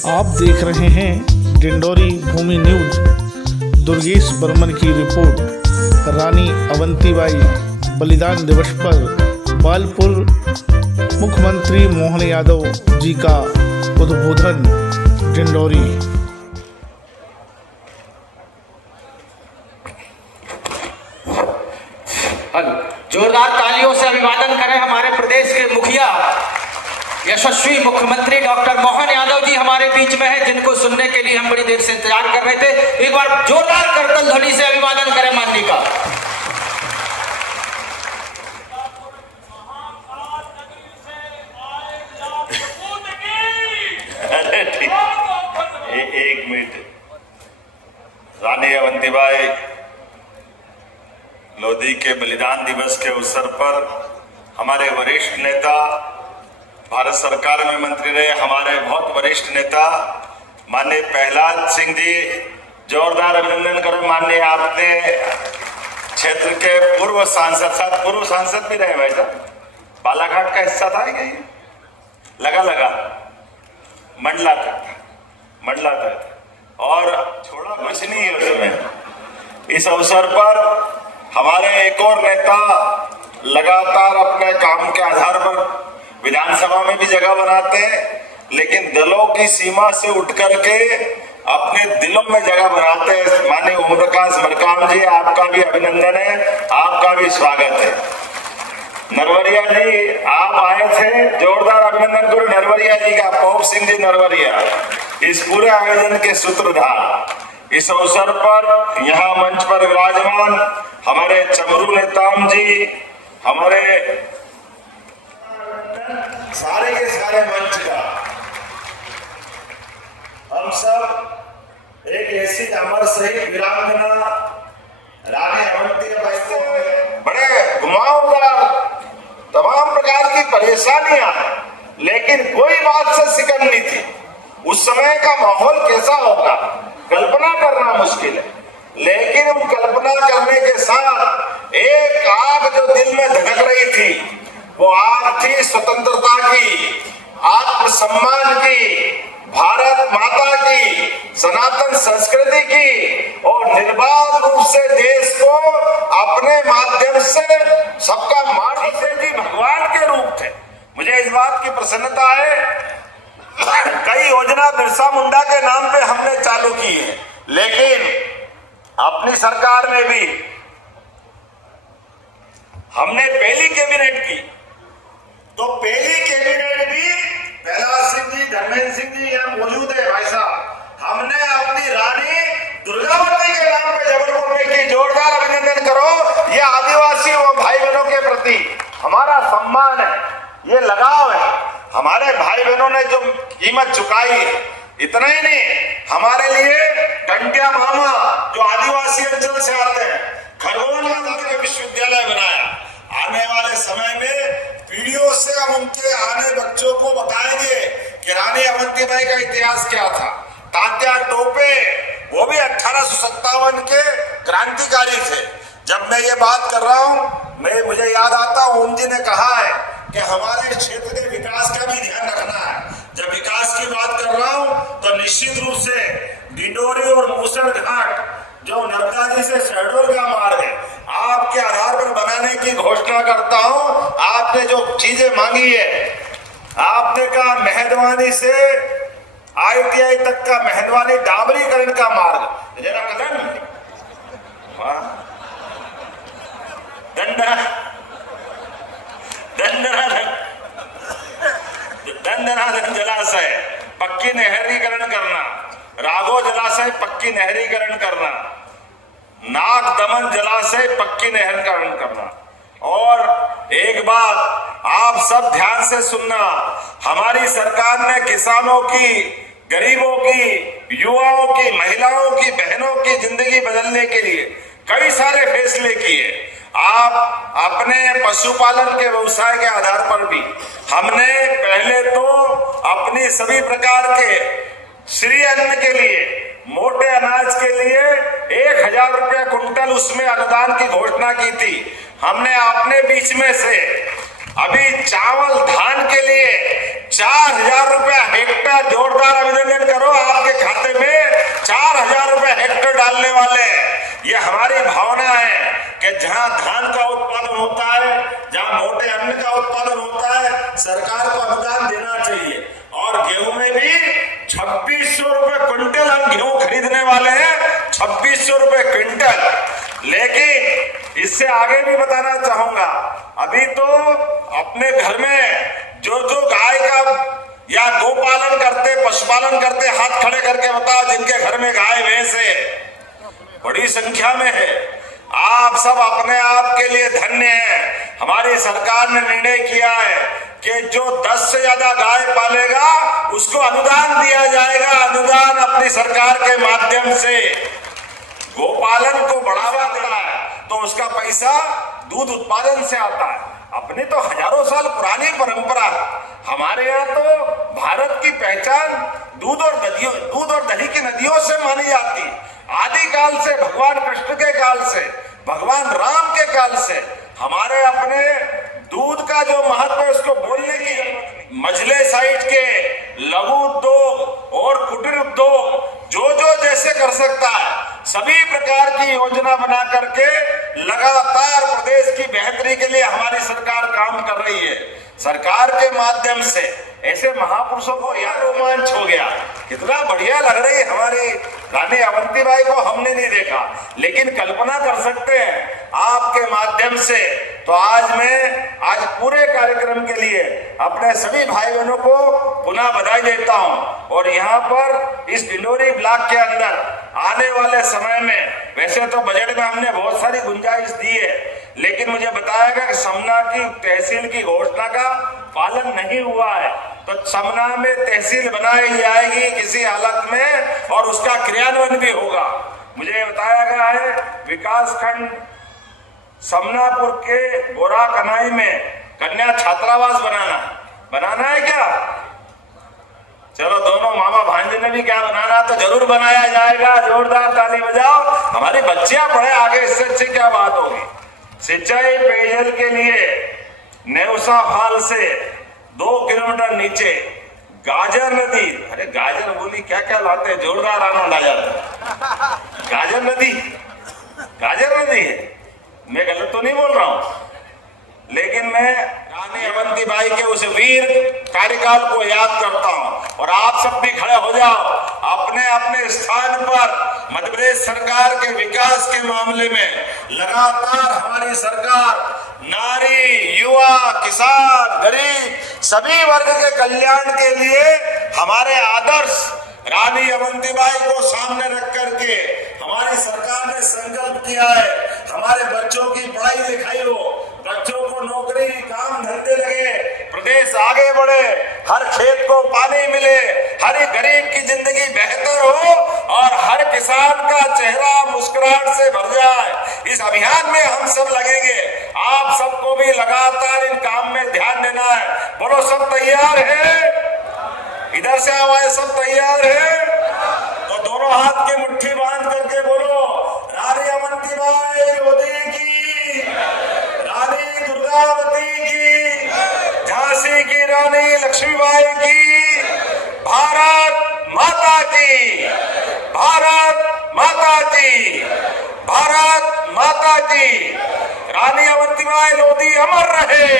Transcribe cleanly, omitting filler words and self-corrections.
आप देख रहे हैं डिंडोरी भूमि न्यूज। दुर्गेश बर्मन की रिपोर्ट। रानी अवंतीबाई बलिदान दिवस पर बालपुर मुख्यमंत्री मोहन यादव जी का उद्बोधन। डिंडोरी। जोरदार तालियों से अभिवादन करें हमारे प्रदेश के मुखिया यशस्वी मुख्यमंत्री डॉक्टर मोहन यादव जी हमारे बीच में हैं, जिनको सुनने के लिए हम बड़ी देर से इंतजार कर रहे थे। एक बार जोरदार करतल ध्वनि से अभिवादन करें माननीय का। अरे ठीक, एक मिनट। रानी अवंतीबाई लोधी के बलिदान दिवस के अवसर पर हमारे वरिष्ठ नेता, भारत सरकार में मंत्री रहे हमारे बहुत वरिष्ठ नेता माननीय प्रहलाद सिंह जी, जोरदार अभिनंदन करें। माननीय आपने क्षेत्र के पूर्व सांसद भी रहे भाई साहब, बालाघाट का हिस्सा था क्या? लगा मंडला तक और छोड़ा कुछ नहीं है उसमें। इस अवसर पर हमारे एक और नेता लगातार अपने काम के आधार पर विधानसभा में भी जगह बनाते हैं, लेकिन दलों की सीमा से उठ करके अपने दिलों में जगह बनाते हैं। माननीय ओमप्रकाश मरकाम जी, आपका भी अभिनंदन है, आपका भी स्वागत है। नरवरिया जी आप आए थे, जोरदार अभिनंदन करो नरवरिया जी का। पौप सिंह जी नरवरिया इस पूरे आयोजन के सूत्रधार। इस अवसर पर यहाँ मंच पर विराजमान हमारे चमरू नेताम जी, हमारे सारे के सारे मंच का हम सब एक ऐसी अमर शहीद वीरांगना रानी अवंतीबाई को बड़े घुमावदार तमाम प्रकार की परेशानियां, लेकिन कोई बात से सिकन नहीं थी। उस समय का माहौल कैसा होगा कल्पना करना मुश्किल है, लेकिन उन कल्पना करने के साथ एक आग जो दिल में धड़क रही थी, वो आग थी स्वतंत्रता की, आत्मसम्मान की, भारत माता की, सनातन संस्कृति की, और निर्बाध रूप से देश को अपने माध्यम से सबका माटी से भी भगवान के रूप थे। मुझे इस बात की प्रसन्नता है, कई योजना बिरसा मुंडा के नाम पे हमने चालू की है, लेकिन अपनी सरकार में भी हमने पहली कैबिनेट की, तो पहली कैबिनेट भी प्रहलाद सिंह जी, धर्मेंद्र सिंह जी यहाँ मौजूद है भाई साहब, हमने अपनी रानी दुर्गावती के नाम पे जबलपुर में की। जोरदार अभिनंदन करो। ये आदिवासी व भाई बहनों के प्रति हमारा सम्मान है, ये लगाव है। हमारे भाई बहनों ने जो कीमत चुकाई है, इतना ही नहीं, हमारे लिए टंटिया मामा जो आदिवासी अंचल से आते हैं, खरगोन के विश्वविद्यालय बनाया। आने वाले समय में पीढ़ियों से हम उनके आने बच्चों को बताएंगे कि रानी अवंतीबाई का इतिहास क्या था। तात्या टोपे वो भी 1857 के क्रांतिकारी थे। जब मैं ये बात कर रहा हूँ, मुझे याद आता ओम जी ने कहा है कि हमारे क्षेत्र के विकास का भी ध्यान रखना है। जब विकास की बात कर रहा हूँ तो निश्चित रूप से डिंडोरी और मूसर घाट जो नर्मदा जी से शहडोल का मार्ग है, आपके आधार पर बनाने की घोषणा करता हूँ। आपने जो चीजें मांगी है, आपने कहा मेहंदवानी से ITI तक का मेहंदवानी डाबरीकरण का मार्ग, जरा कदम दंडनाथन जलाशय पक्की नहरीकरण करना, राघो जलाशय पक्की नहरीकरण करना, नाग दमन जलाशय पक्की नहरीकरण करना। और एक बात आप सब ध्यान से सुनना, हमारी सरकार ने किसानों की, गरीबों की, युवाओं की, महिलाओं की, बहनों की जिंदगी बदलने के लिए कई सारे फैसले किए। आप अपने पशुपालन के व्यवसाय के आधार पर भी हमने पहले तो अपनी सभी प्रकार के श्री अन्न के लिए, मोटे अनाज के लिए 1000 रुपया कुंटल उसमें अनुदान की घोषणा की थी। हमने अपने बीच में से अभी चावल धान के लिए 4000 रुपया हेक्टेयर, जोरदार अभिनंदन कर निकालने वाले हैं। ये हमारी भावना है कि जहां धान का उत्पादन होता है, जहां मोटे अन्न का उत्पादन होता है, सरकार को अनुदान देना चाहिए। और गेहूं में भी 2600 रुपए क्विंटल हम गेहूं खरीदने वाले हैं, 2600 रुपए क्विंटल। लेकिन इससे आगे भी बताना चाहूंगा, अभी तो अपने घर में जो गाय का या गोपालन करते, पशुपालन करते, हाथ खड़े करके बताओ जिनके घर में गाय भैंस है, बड़ी संख्या में है। आप सब अपने आप के लिए धन्य हैं। हमारी सरकार ने निर्णय किया है कि जो 10 से ज्यादा गाय पालेगा उसको अनुदान दिया जाएगा। अनुदान अपनी सरकार के माध्यम से गोपालन को बढ़ावा देना है तो उसका पैसा दूध उत्पादन से आता है। अपनी तो हजारों साल पुरानी परंपरा है। हमारे यहाँ तो भारत की पहचान दूध और दही की नदियों से मानी जाती है। आदिकाल से, भगवान कृष्ण के काल से, भगवान राम के काल से हमारे अपने दूध का जो महत्व है उसको बोलने की जरूरत नहीं। मझले साइड के लघु उद्योग और कुटीर उद्योग जो जैसे कर सकता है, सभी प्रकार की योजना बना करके लगातार प्रदेश की बेहतरी के लिए हमारी सरकार काम कर रही है। सरकार के माध्यम से ऐसे महापुरुषों को यह रोमांच हो गया, कितना बढ़िया लग रही है। हमारी रानी अवंतीबाई को हमने नहीं देखा, लेकिन कल्पना कर सकते हैं आपके माध्यम से। तो आज पूरे कार्यक्रम के लिए अपने सभी भाई बहनों को पुनः बधाई देता हूं। और यहाँ पर इस डिंडोरी ब्लॉक के अंदर आने वाले समय में, वैसे तो बजट में हमने बहुत सारी गुंजाइश दी है, लेकिन मुझे बताया गया कि समना की तहसील की घोषणा का पालन नहीं हुआ है, तो समना में तहसील बनाई जाएगी किसी हालत में और उसका क्रियान्वयन भी होगा। मुझे बताया गया है विकास खंड समनापुर के गोरा कनाई में कन्या छात्रावास बनाना है क्या? चलो दोनों मामा भांजे ने भी क्या बनाना तो जरूर बनाया जाएगा। जोरदार ताली बजाओ। हमारी बच्चियां पढ़े आगे, इससे अच्छी क्या बात होगी। सिंचाई पेयजल के लिए नेवसा फाल से 2 किलोमीटर नीचे गाजर नदी, अरे गाजर बोली क्या क्या लाते हैं, जोरदार आनंद आ जाता है। गाजर नदी है, मैं गलत तो नहीं बोल रहा हूं, लेकिन मैं रानी अवंतीबाई के उस वीर कार्यकाल को याद करता हूं। और आप सब भी खड़े हो जाओ अपने अपने स्थान पर। मध्य प्रदेश सरकार के विकास के मामले में लगातार हमारी सरकार नारी, युवा, किसान, गरीब सभी वर्ग के कल्याण के लिए हमारे आदर्श रानी अवंतीबाई को सामने रख करके हमारी सरकार ने संकल्प किया है हमारे बच्चों की पढ़ाई लिखाई हो, बच्चों को नौकरी काम धंधे लगे, प्रदेश आगे बढ़े, हर खेत को पानी मिले, हर गरीब की जिंदगी बेहतर हो और हर किसान का चेहरा मुस्कुराहट से भर जाए। इस अभियान में हम सब लगेंगे। आप सबको भी लगातार इन काम में ध्यान देना है। बोलो सब तैयार है? इधर से आवाज सब तैयार है? तो दोनों हाथ की मुट्ठी बांध करके बोलो रानी अवंतीबाई लोधी की, रानी दुर्गावती की, झांसी की रानी लक्ष्मीबाई की, भारत माता की, भारत माता की, भारत माता की। रानी अवंतीबाई लोधी अमर रहे।